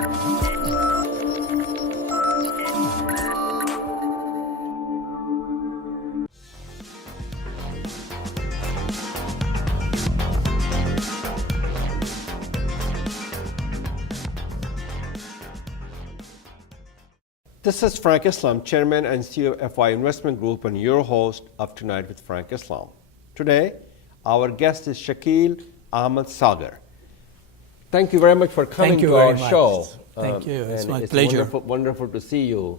This is Frank Islam, Chairman and CEO of FI Investment Group and your host of Tonight with Frank Islam. Today, our guest is Shakil Saghir. Thank you very much for coming to our show. Thank you. It's my it's pleasure. Wonderful to see you.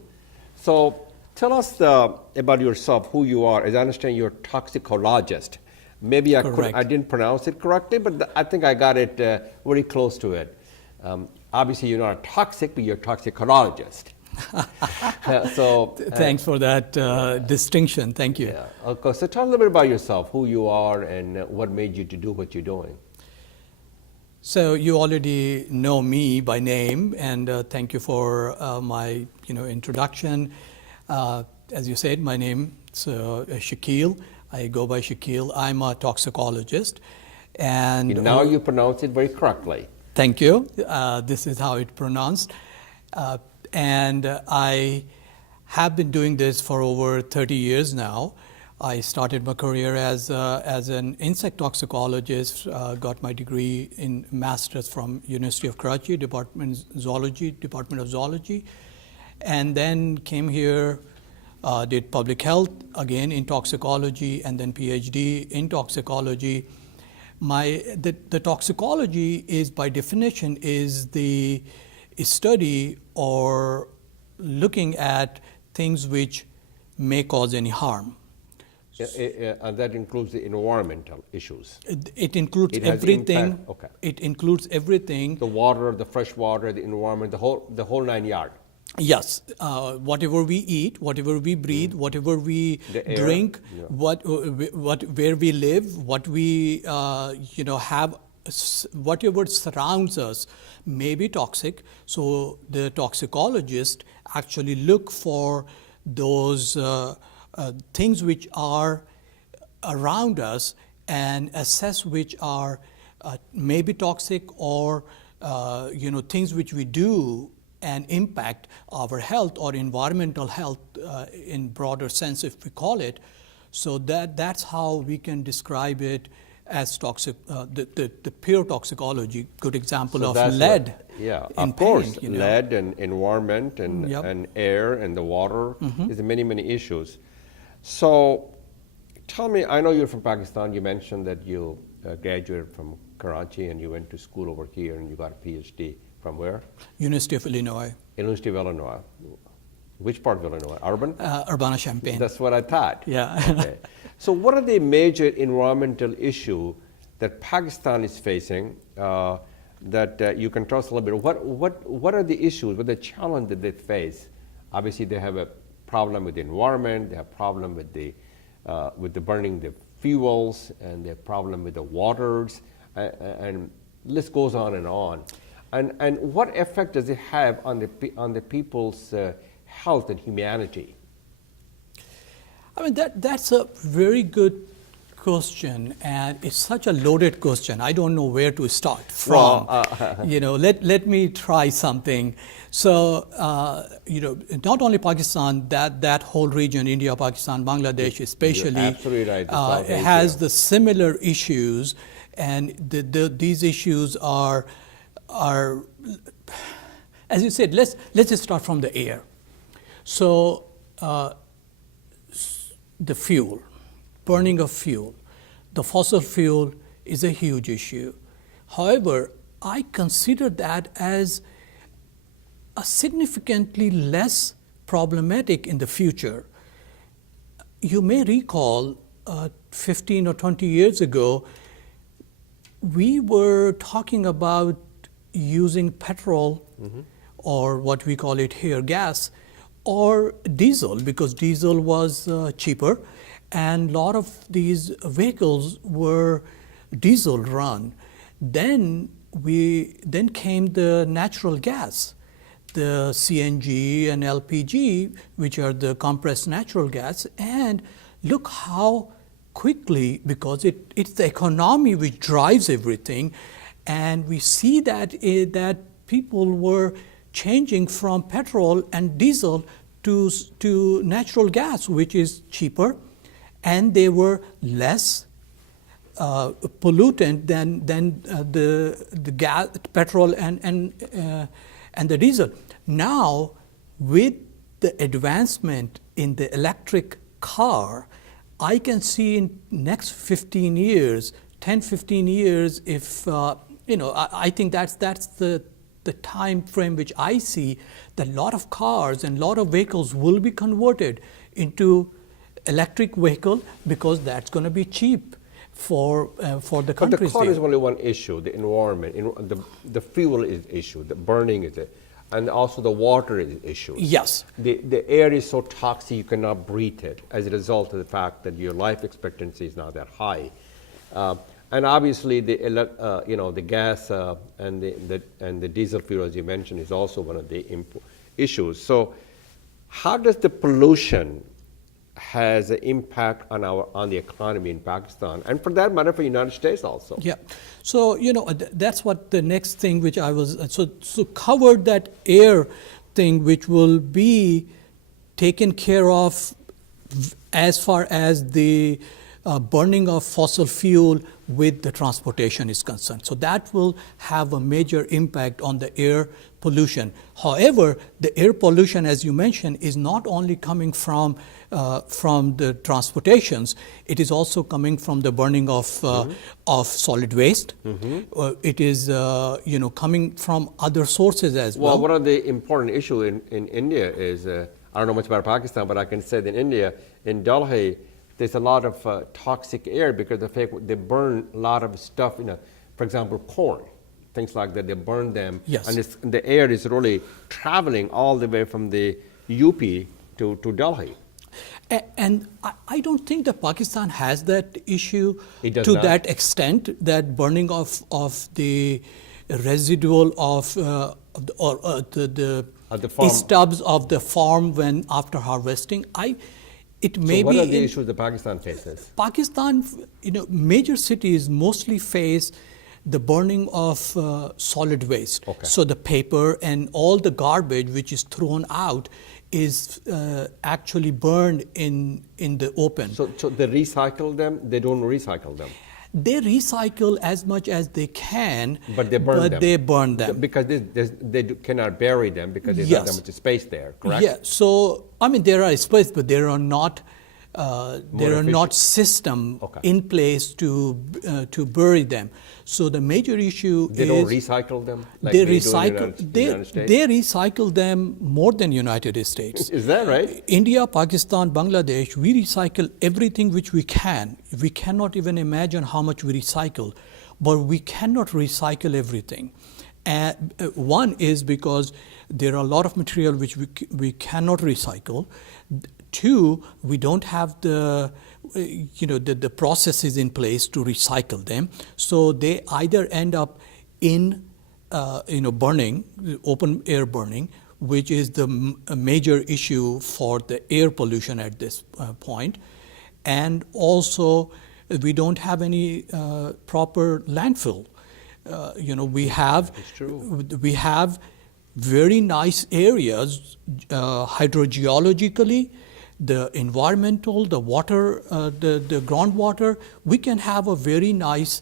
So tell us about yourself, who you are. As I understand, you're a toxicologist. Maybe I didn't pronounce it correctly, but I think I got it very close to it. Obviously, you're not a toxic, but you're a toxicologist. Thanks for that distinction. Thank you. Yeah. Okay. So tell a little bit about yourself, who you are, and what made you to do what you're doing. So you already know me by name, and thank you for my introduction. As you said, my name is Shakil. I go by Shakil. I'm a toxicologist, and now you pronounce it very correctly. Thank you. This is how it's pronounced. And I have been doing this for over 30 years now. I started my career as an insect toxicologist, got my degree in master's from University of Karachi, Department of Zoology, and then came here, did public health, again in toxicology, and then PhD in toxicology. The toxicology is, by definition, is the study or looking at things which may cause any harm. And that includes the environmental issues. It includes everything. Okay. It includes everything. The water, the fresh water, the environment, the whole 9 yards. Yes, whatever we eat, whatever we breathe, whatever we drink, where we live, what we have, whatever surrounds us may be toxic. So the toxicologist actually look for those things which are around us and assess which are maybe toxic or things which we do and impact our health or environmental health in broader sense, if we call it. So that's how we can describe it as toxic, the pure toxicology. Good example of lead. Of course, lead and environment and air and the water is many issues. So tell me, I know you're from Pakistan. You mentioned that you graduated from Karachi and you went to school over here and you got a PhD from where? University of Illinois. University of Illinois. Which part of Illinois? Urban? Urbana-Champaign. That's what I thought. Yeah. Okay. So what are the major environmental issues that Pakistan is facing that you can tell us a little bit? What are the issues, what are the challenges that they face? Obviously, they have a problem with the environment, they have a problem with the burning the fuels, and they have a problem with the waters, and list goes on and on. And what effect does it have on the people's health and humanity? I mean, that's a very good question, and it's such a loaded question. I don't know where to start from. Let me try something. So, not only Pakistan, that whole region, India, Pakistan, Bangladesh especially, absolutely right. has the similar issues, and these issues are, as you said, let's just start from the air. So, the fuel, burning of fuel, the fossil fuel is a huge issue. However, I consider that as a significantly less problematic in the future. You may recall 15 or 20 years ago, we were talking about using petrol or what we call it here, gas, or diesel, because diesel was cheaper, and a lot of these vehicles were diesel run. Then came the natural gas, the CNG and LPG, which are the compressed natural gas, and look how quickly, because it's the economy which drives everything, and we see that people were changing from petrol and diesel to natural gas, which is cheaper, and they were less pollutant than the gas, petrol, and the diesel. Now, with the advancement in the electric car, I can see in next 15 years, 10, 15 years, if I think that's the time frame which I see that a lot of cars and a lot of vehicles will be converted into electric vehicle, because that's going to be cheap for the countries. But the car there. is only one issue. The environment, the fuel is issue. The burning is it, and also the water is issue. Yes. The air is so toxic you cannot breathe it as a result of the fact that your life expectancy is not that high. And obviously, the gas and the diesel fuel, as you mentioned, is also one of the issues. So, how does the pollution has an impact on the economy in Pakistan, and for that matter, for the United States also? Yeah. So that's what the next thing which I was so covered, that air thing, which will be taken care of as far as the burning of fossil fuel with the transportation is concerned. So that will have a major impact on the air pollution. However, the air pollution, as you mentioned, is not only coming from the transportations, it is also coming from the burning of solid waste. It is coming from other sources as well. Well, one of the important issues in India is, I don't know much about Pakistan, but I can say that in India, in Delhi, there's a lot of toxic air because the fact they burn a lot of stuff, for example, corn, things like that. They burn them, yes. And the air is really traveling all the way from the UP to Delhi. And I don't think that Pakistan has that issue to that extent, that burning of the residual of the stubs of the farm when after harvesting. It may so what be are the issues that Pakistan faces? Pakistan, major cities mostly face the burning of solid waste. Okay. So the paper and all the garbage which is thrown out is actually burned in the open. So they recycle them? They don't recycle them? They recycle as much as they can, but they burn them. Because they cannot bury them because there's not that much space there, correct? Yeah, so there are space, but there are not system in place to bury them. So the major issue they is don't recycle them. Like they recycle them more than United States. Is that right? India, Pakistan, Bangladesh, we recycle everything which we can. We cannot even imagine how much we recycle, but we cannot recycle everything. And one is because there are a lot of material which we cannot recycle. Two, we don't have the processes in place to recycle them. So they either end up in burning, open air burning, which is the major issue for the air pollution at this point. And also, we don't have any proper landfill. We have very nice areas hydrogeologically, the environmental, the water, the groundwater. We can have a very nice,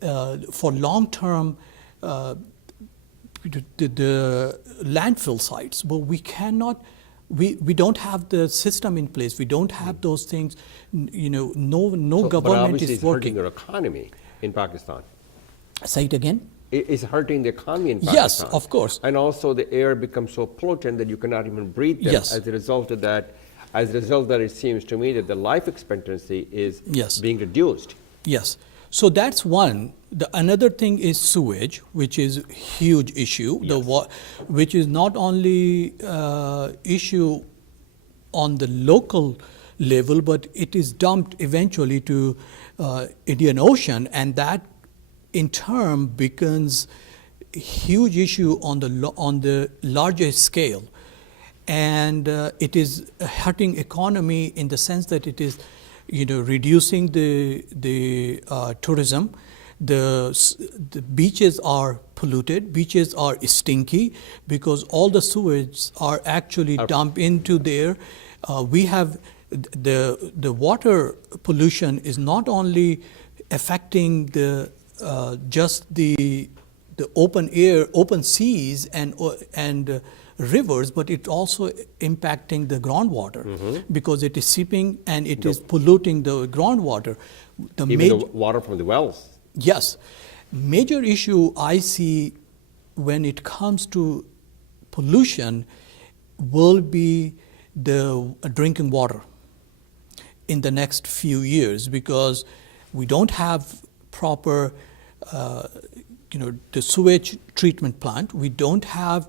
for long-term, the landfill sites, but we cannot. We don't have the system in place. We don't have those things. No government but obviously is it's working. Hurting your economy in Pakistan. Say it again. It's hurting the economy in Pakistan. Yes, of course. And also the air becomes so pollutant that you cannot even breathe them. Yes. As a result of that, it seems to me that the life expectancy is being reduced. Yes. So that's one. Another thing is sewage, which is a huge issue. Yes. Which is not only issue on the local level, but it is dumped eventually to Indian Ocean, and that in turn becomes a huge issue on the larger scale. And it is hurting economy in the sense that it is reducing the tourism. the beaches are polluted, beaches are stinky because all the sewage are actually dumped into there. We have the water pollution is not only affecting the just the open air, open seas and rivers, but it's also impacting the groundwater because it is seeping and it is polluting the groundwater. Even the water from the wells. Yes. Major issue I see when it comes to pollution will be the drinking water in the next few years because we don't have proper the sewage treatment plant. We don't have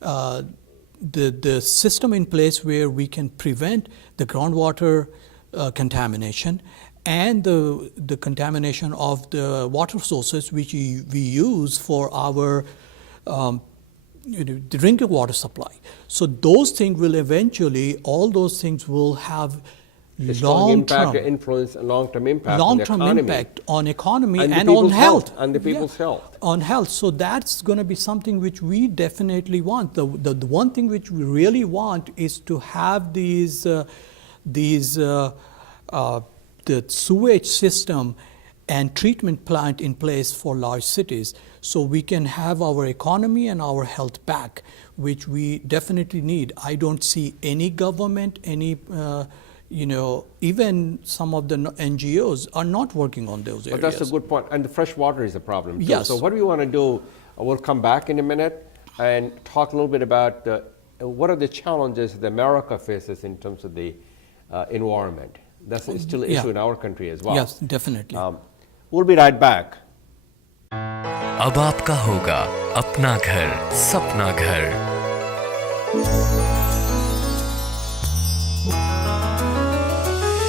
the system in place where we can prevent the groundwater contamination and the contamination of the water sources which we use for our the drinking water supply. So those things will eventually, all those things will have long-term influence and long-term impact on economy and on health. And the people's health. On health. So that's going to be something which we definitely want. The one thing which we really want is to have the sewage system and treatment plant in place for large cities so we can have our economy and our health back, which we definitely need. I don't see any government, even some of the NGOs are not working on those areas. But that's a good point. And the fresh water is a problem too. Yes. So what we want to do, we'll come back in a minute and talk a little bit about what are the challenges that America faces in terms of the environment. That's still an issue in our country as well. Yes, definitely. We'll be right back. अब आपका होगा अपना घर, सपना घर।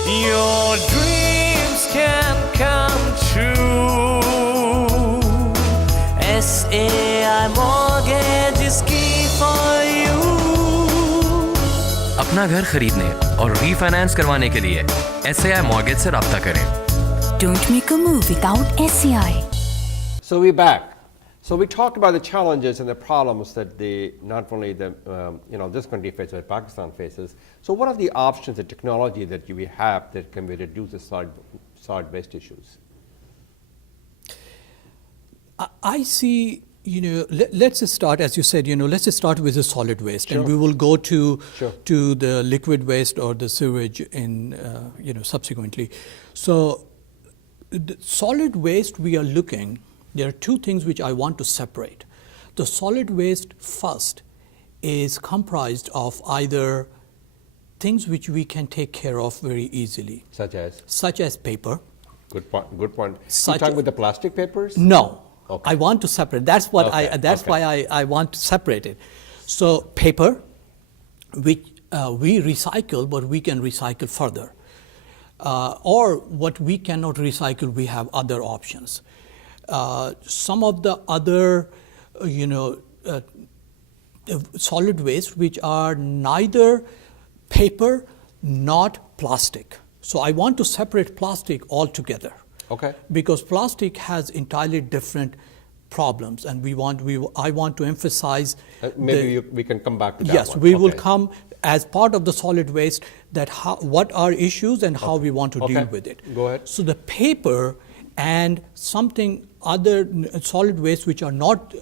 Your dreams can come true. SAI mortgage is key for you. अपना घर खरीदने और रीफाइनेंस करवाने के लिए SAI mortgage से राब्ता करें। Don't make a move without SAI. So we're back. So we talked about the challenges and the problems that not only this country faces, but Pakistan faces. So what are the options, the technology that we have that can reduce the solid waste issues? I see, let's just start, as you said, let's just start with the solid waste, and we will go to the liquid waste or the sewage in, subsequently. So the solid waste we are looking. There are two things which I want to separate. The solid waste first is comprised of either things which we can take care of very easily. Such as paper. Good point. You're talking with the plastic papers? No. Okay. I want to separate. That's what why I want to separate it. So paper, which we recycle, but we can recycle further. Or what we cannot recycle, we have other options. Some of the other, solid waste which are neither paper not plastic. So I want to separate plastic altogether. Okay. Because plastic has entirely different problems, and I want to emphasize. We can come back to that. Yes, we will come as part of the solid waste that what are issues and how we want to deal with it. Go ahead. So the paper and something other solid waste which are not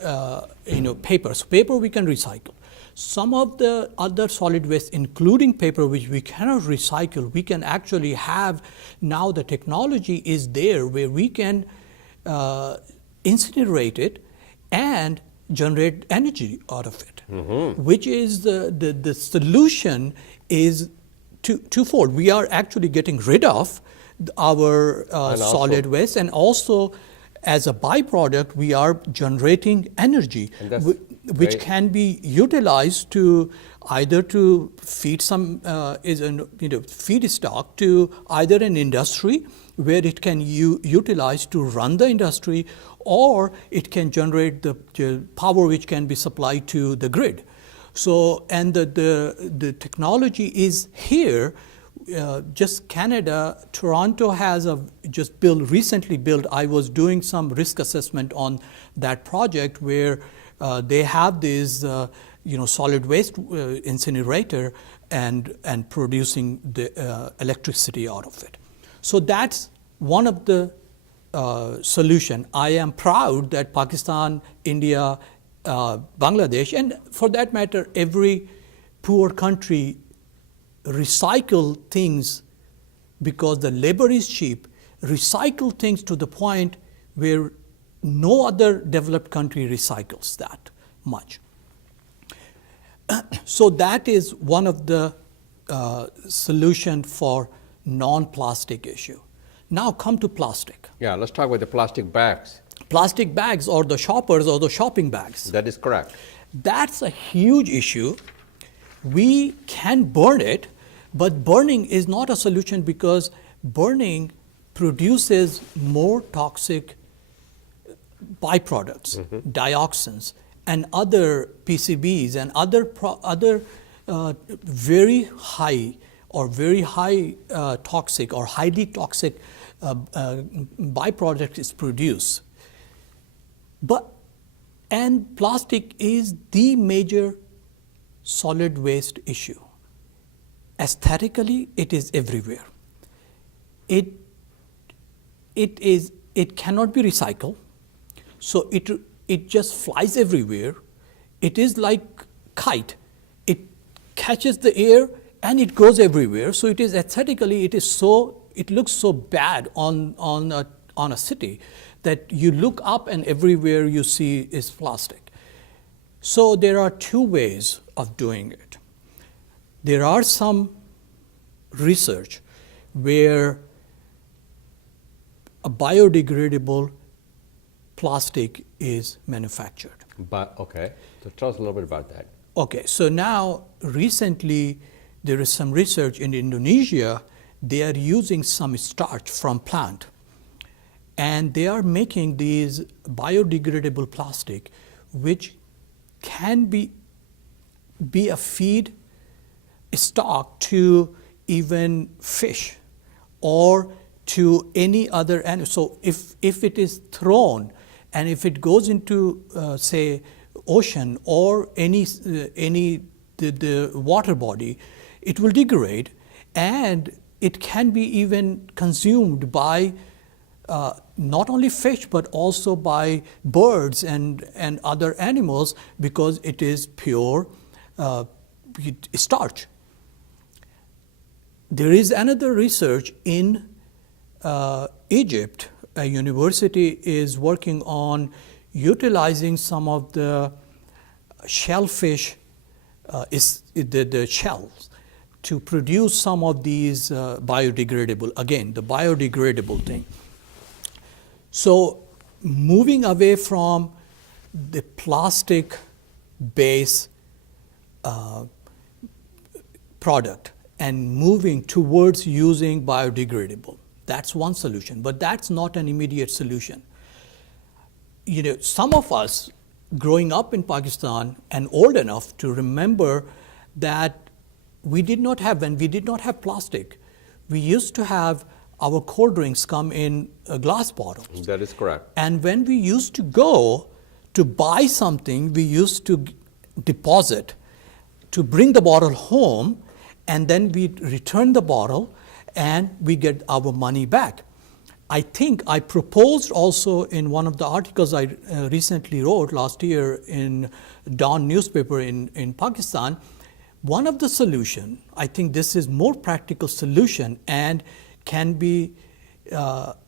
paper. So paper we can recycle. Some of the other solid waste, including paper, which we cannot recycle, we can actually have now the technology is there where we can incinerate it and generate energy out of it, which is the solution is twofold. We are actually getting rid of our solid waste, and also as a byproduct, we are generating energy, which can be utilized to either to feed feedstock to either an industry where it can utilize to run the industry, or it can generate the power which can be supplied to the grid. So, and the technology is here. just Canada, Toronto has recently built. I was doing some risk assessment on that project where they have this, solid waste incinerator and producing the electricity out of it. So that's one of the solution. I am proud that Pakistan, India, Bangladesh, and for that matter, every poor country recycle things because the labor is cheap, recycle things to the point where no other developed country recycles that much. So that is one of the solution for non-plastic issue. Now come to plastic. Yeah, let's talk about the plastic bags. Plastic bags or the shoppers or the shopping bags. That is correct. That's a huge issue. We can burn it, but burning is not a solution because burning produces more toxic byproducts, dioxins, and other PCBs and other very high toxic or highly toxic byproduct is produced. And plastic is the major solid waste issue. Aesthetically, it is everywhere. It cannot be recycled, so it just flies everywhere. It is like kite. It catches the air and it goes everywhere. So it is aesthetically, it looks so bad on a city that you look up and everywhere you see is plastic. So there are two ways of doing it. There are some research where a biodegradable plastic is manufactured. Okay, so tell us a little bit about that. Okay, so now recently there is some research in Indonesia. They are using some starch from plant and they are making these biodegradable plastic which can be a feed stock to even fish or to any other animal. So if it is thrown and if it goes into say ocean or any the water body, it will degrade and it can be even consumed by not only fish but also by birds and other animals because it is pure starch. There is another research in Egypt. A university is working on utilizing some of the shellfish, the shells, to produce some of these biodegradable, again, the biodegradable thing. So moving away from the plastic-based product and moving towards using biodegradable. That's one solution, but that's not an immediate solution. Some of us growing up in Pakistan and old enough to remember that when we did not have plastic, we used to have our cold drinks come in glass bottles. That is correct. And when we used to go to buy something, we used to deposit to bring the bottle home, and then we return the bottle and we get our money back. I think I proposed also in one of the articles I recently wrote last year in Dawn newspaper in Pakistan, one of the solution, I think this is more practical solution and can be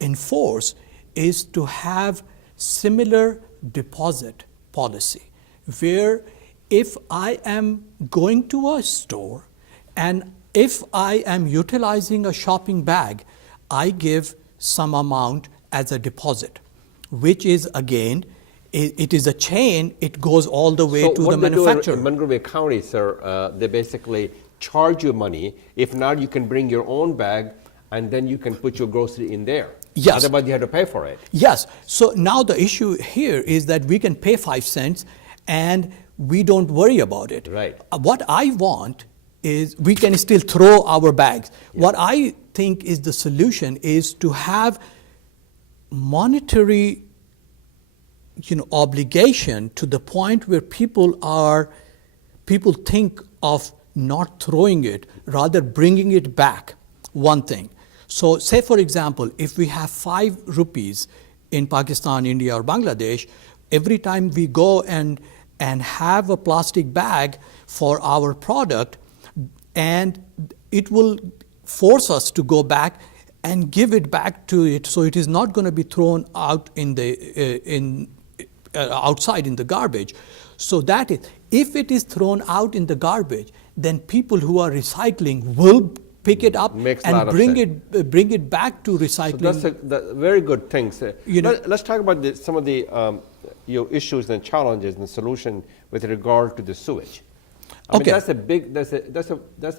enforced, is to have similar deposit policy where if I am going to a store and if I am utilizing a shopping bag, I give some amount as a deposit, which is again, it is a chain, it goes all the way to the manufacturer. In Montgomery County, sir, they basically charge you money. If not, you can bring your own bag and then you can put your grocery in there. Yes. Otherwise, you have to pay for it. Yes. So now the issue here is that we can pay 5 cents and we don't worry about it. Right. What I want is we can still throw our bags. What I think is the solution is to have monetary obligation to the point where people think of not throwing it, rather bringing it back, one thing. So say for example, if we have 5 rupees in Pakistan, India or Bangladesh, every time we go and have a plastic bag for our product, and it will force us to go back and give it back to it, so it is not going to be thrown out in the outside in the garbage. So that is, if it is thrown out in the garbage, then people who are recycling will pick it up and bring it back to recycling. So that's very good things. Let's talk about some of the issues and challenges and solution with regard to the sewage. I mean, that's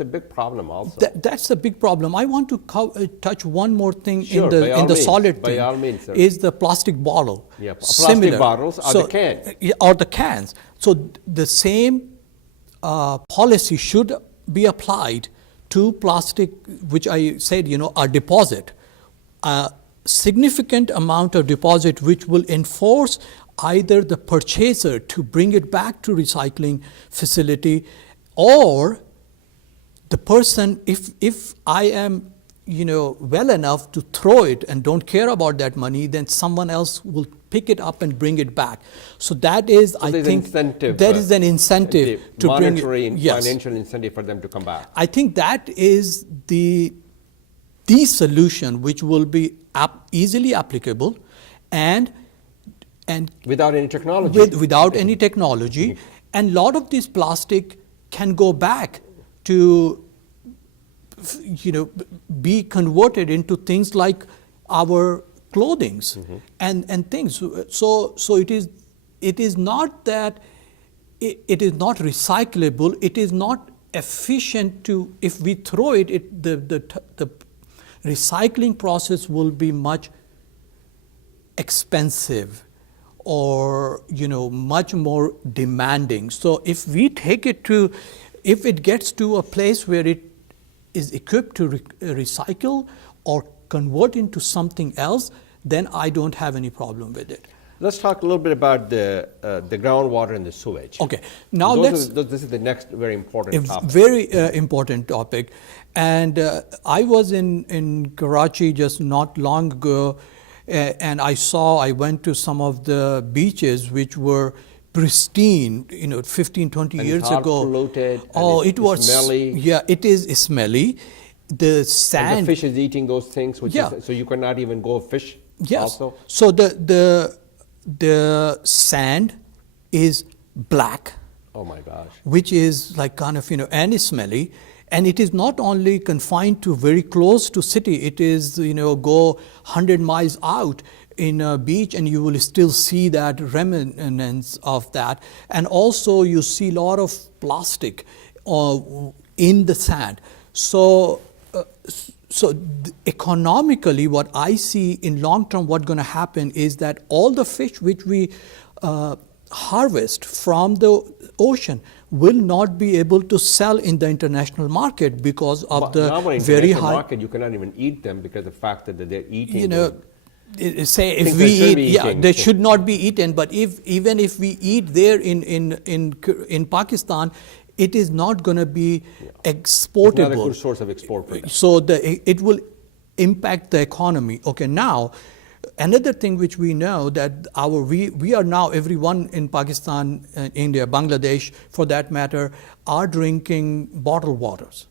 a big problem also. That's a big problem. I want to touch one more thing Sure, in the solid thing. By all means, sir. Is the plastic bottle. Yeah, plastic bottles or the cans. Or the cans. So the same policy should be applied to plastic, which I said, a deposit. A significant amount of deposit which will enforce either the purchaser to bring it back to recycling facility, or the person, if I am well enough to throw it and don't care about that money, then someone else will pick it up and bring it back. So that is, I think, there is an incentive to bring it. Monetary and financial incentive for them to come back. I think that is the solution which will be easily applicable and without any technology. Without any technology. And a lot of this plastic can go back to be converted into things like our clothings and things. So it is not that it is not recyclable. It is not efficient to, if we throw it, the recycling process will be much expensive or much more demanding. So if we take it to, if it gets to a place where it is equipped to recycle or convert into something else, then I don't have any problem with it. Let's talk a little bit about the groundwater and the sewage. Okay, now this is the next very important topic. Very important topic. And I was in Karachi just not long ago, and I went to some of the beaches which were pristine, 15, 20 years ago. Polluted, it was smelly. Yeah, it is smelly. The sand. And the fish is eating those things, so you cannot even go fish. Yes. Also. So the sand is black. Oh my gosh. Which is like kind of and is smelly. And it is not only confined to very close to city. It is go 100 miles out in a beach, and you will still see that remnants of that. And also you see a lot of plastic in the sand. So economically, what I see in long term, what's going to happen is that all the fish which we harvest from the ocean will not be able to sell in the international market because of the very high market. You cannot even eat them because of the fact that they're eating. Say if we eat, they should not be eaten. But even if we eat there in Pakistan, it is not going to be exportable. It's not a good source of export for them. So it will impact the economy. Okay, now another thing which we know that we are now, everyone in Pakistan, India, Bangladesh, for that matter, are drinking bottled waters.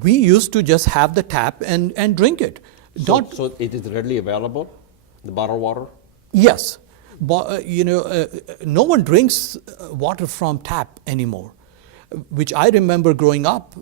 We used to just have the tap and drink it. So it is readily available, the bottled water? Yes. But, no one drinks water from tap anymore, which I remember growing up.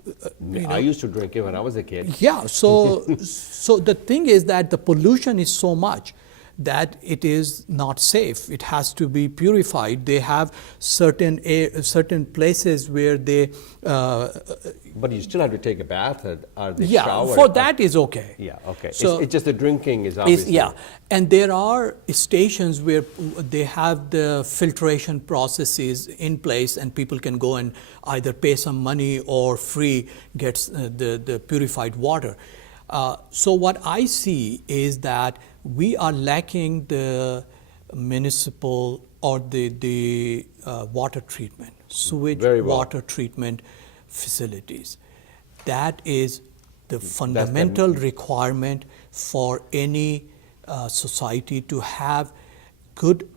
I used to drink it when I was a kid. Yeah, so the thing is that the pollution is so much that it is not safe. It has to be purified. They have certain places where they. But you still have to take a bath or the Yeah, shower. for that is okay. Yeah, okay. So it's just the drinking is obviously. yeah, and there are stations where they have the filtration processes in place, and people can go and either pay some money or free gets the purified water. So what I see is that we are lacking the municipal or the water treatment, sewage Very well. water treatment facilities. That is the fundamental requirement for any society to have good,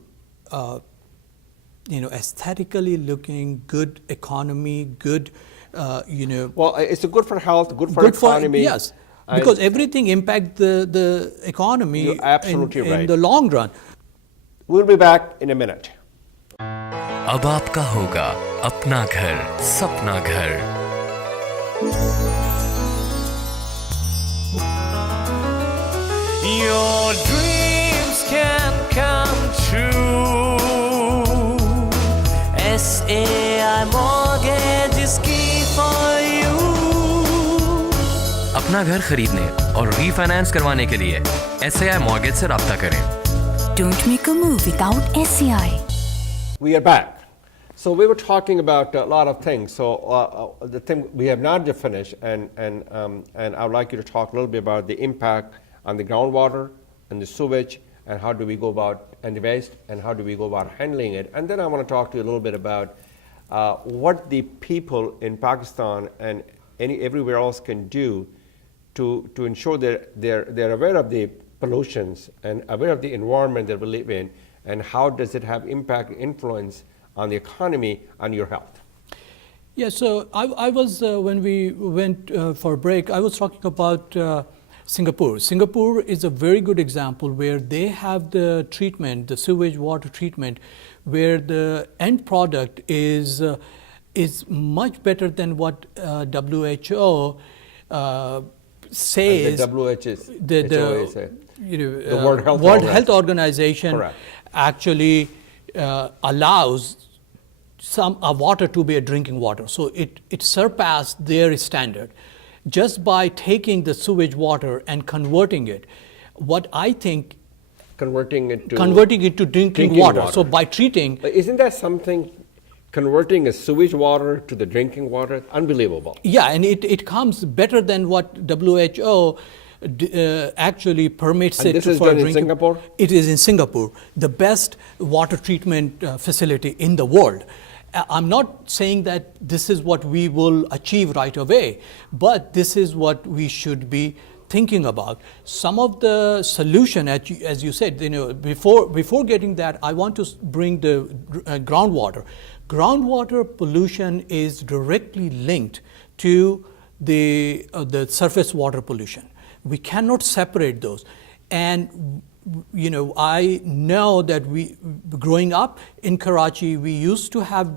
aesthetically looking, good economy, good, Well, it's good for health, good for economy. yes, because everything impacts the economy. You're absolutely right. In the long run. We'll be back in a minute. अब आपका होगा अपना घर, सपना घर। Your dreams can come true. SAI mortgage is key for you. अपना घर खरीदने और रीफाइनेंस करवाने के लिए SAI मॉर्गेज से राब्ता करें। Don't make a move without SCI. We are back. So we were talking about a lot of things. So the thing we have not just finished, and I would like you to talk a little bit about the impact on the groundwater and the sewage, and how do we go about and the waste, and how do we go about handling it. And then I want to talk to you a little bit about what the people in Pakistan and everywhere else can do to ensure that they're aware of the pollutions and aware of the environment that we live in, and how does it have impact, influence on the economy, on your health. Yeah, so I was, when we went for a break, I was talking about Singapore. Singapore is a very good example where they have the treatment, the sewage water treatment, where the end product is much better than what WHO says. The WHO is The World Health Organization Correct. actually allows some water to be a drinking water. So it surpassed their standard just by taking the sewage water and converting it. What I think, converting it to drinking water. So by treating, isn't that something? Converting a sewage water to the drinking water, unbelievable. yeah, and it comes better than what WHO actually permits And it this is for done in drinking. Singapore? It is in Singapore, the best water treatment facility in the world. I'm not saying that this is what we will achieve right away, but this is what we should be thinking about. Some of the solution, as you said, before getting that, I want to bring the groundwater. Groundwater pollution is directly linked to the surface water pollution. We cannot separate those. And I know that growing up in Karachi, we used to have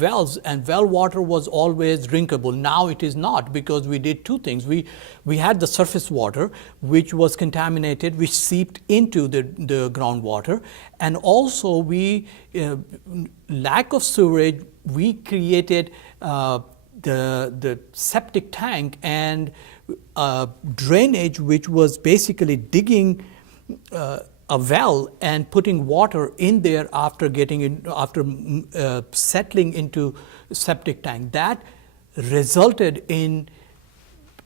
wells, and well water was always drinkable. Now it is not, because we did two things. We had the surface water, which was contaminated, which seeped into the groundwater, and also lack of sewerage, we created the septic tank and drainage, which was basically digging a well and putting water in there after settling into septic tank. That resulted in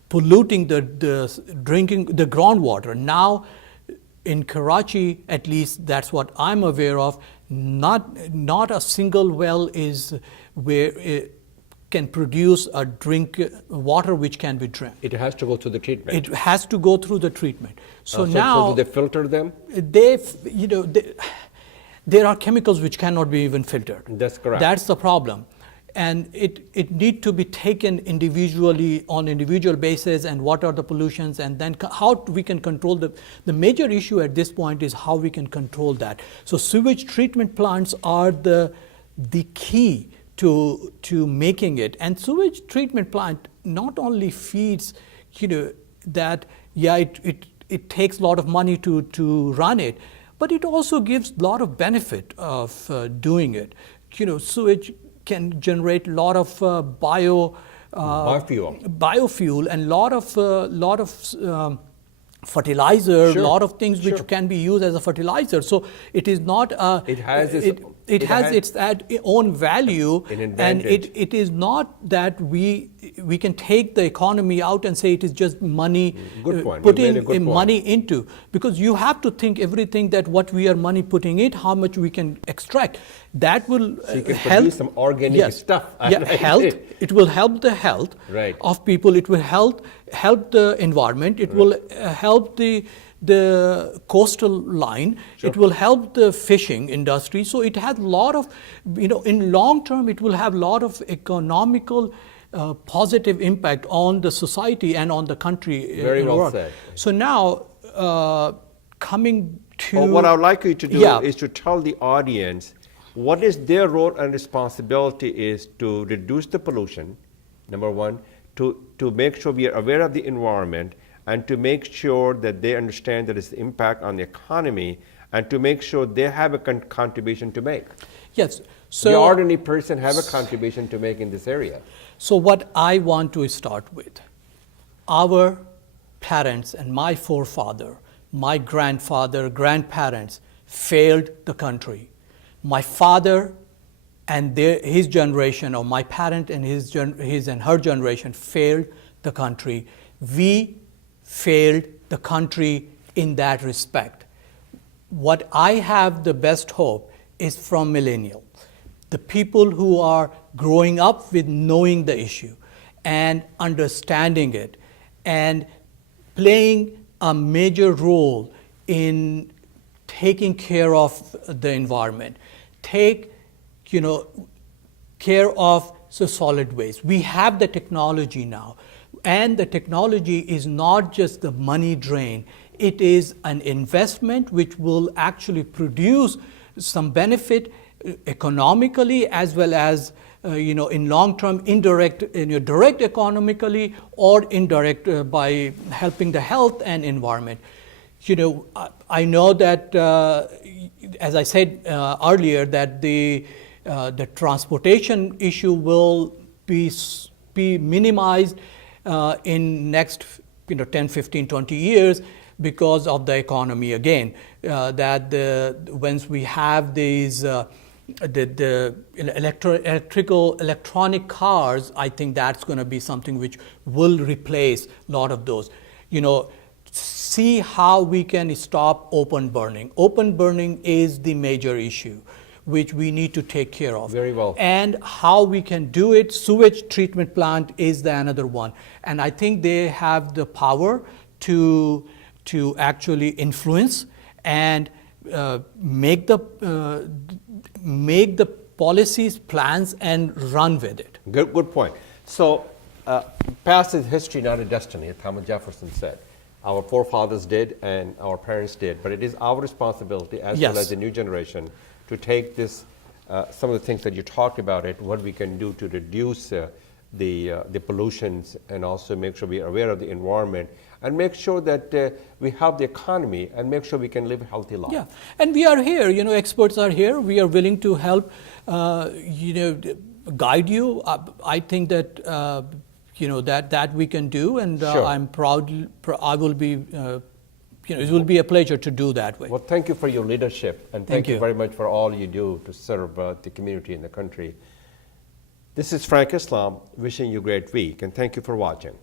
polluting the groundwater. Now in Karachi, at least that's what I'm aware of, not a single well is where it can produce a drink water which can be drank. It has to go through the treatment. It has to go through the treatment. So now, so do they filter them? There are chemicals which cannot be even filtered. That's correct. That's the problem. And it need to be taken individually on individual basis, and what are the pollutions, and then how we can control the major issue at this point is how we can control that. So sewage treatment plants are the key to making it. And sewage treatment plant not only feeds, that it takes a lot of money to run it, but it also gives a lot of benefit of doing it. Sewage can generate a lot of biofuel and lot of fertilizer, Sure. lot of things which Sure. can be used as a fertilizer. So it is not. It has its own value, an and advantage. it is not that we can take the economy out and say it is just money. Good point. You made a Putting good point. money into, because you have to think everything that what we are money putting in, how much we can extract. That will So you can help produce some organic stuff. Yeah, health. It will help the health Right. of people. It will help the environment. It will help the coastal line. Sure. It will help the fishing industry. So it has a lot of, in long term, it will have a lot of economical positive impact on the society and on the country. Very in the well world. said. So now, coming to Well, what I would like you to do Yeah. is to tell the audience what is their role and responsibility is to reduce the pollution, number one, to make sure we are aware of the environment, and to make sure that they understand that it's the impact on the economy, and to make sure they have a contribution to make. Yes. The ordinary person have a contribution to make in this area. So what I want to start with, our parents and my forefather, my grandfather, grandparents failed the country. My father and his generation, or my parent and his and her generation failed the country. We failed the country in that respect. What I have the best hope is from millennials, the people who are growing up with knowing the issue and understanding it and playing a major role in taking care of the environment, take care of the solid waste. We have the technology now, and the technology is not just the money drain. It is an investment which will actually produce some benefit economically, as well as in long term indirect, direct economically, or indirect by helping the health and environment. I know that, as I said earlier, that the transportation issue will be minimized in next 10, 15, 20 years because of the economy again. Once we have these the electronic cars, I think that's going to be something which will replace a lot of those. See how we can stop open burning. Open burning is the major issue which we need to take care of. Very well. And how we can do it, sewage treatment plant is the another one. And I think they have the power to actually influence and make the policies, plans, and run with it. Good point. So, past is history, not a destiny, as Thomas Jefferson said. Our forefathers did, and our parents did, but it is our responsibility, as well as the new generation, to take this, some of the things that you talked about, what we can do to reduce the pollutions, and also make sure we are aware of the environment, and make sure that we help the economy, and make sure we can live a healthy life. Yeah, and we are here. Experts are here. We are willing to help. Guide you. I think that that we can do, and Sure. I'm proud. I will be. It will be a pleasure to do that way. Well, thank you for your leadership, and thank you very much for all you do to serve the community and the country. This is Frank Islam wishing you a great week, and thank you for watching.